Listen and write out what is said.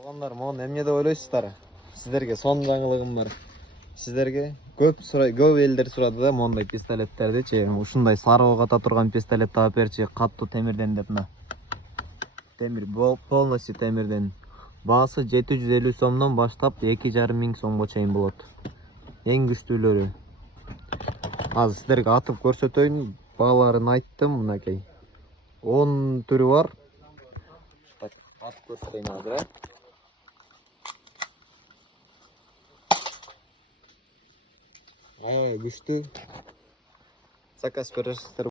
Туугандар, мону эмне деп ойлойсуздар? Сиздерге сонун жаңылыгым бар. Сиздерге көп элдер сурады да мондай пистолеттердичи, ушундай сары ок ата турган пистолет таап берчи, катуу темирден деп мына. Темир, полностью темирден. Баасы 750 сомдон баштап 2,5 миң сомго чейин болот. Эң күчтүүлөрү. Азыр сиздерге атып көрсөтөйүн. Бааларын айттым, мынакей. 10 түрү бар. Так, атып көрсөтөйүн азыр. Күчтүү. Заказ бересиздер.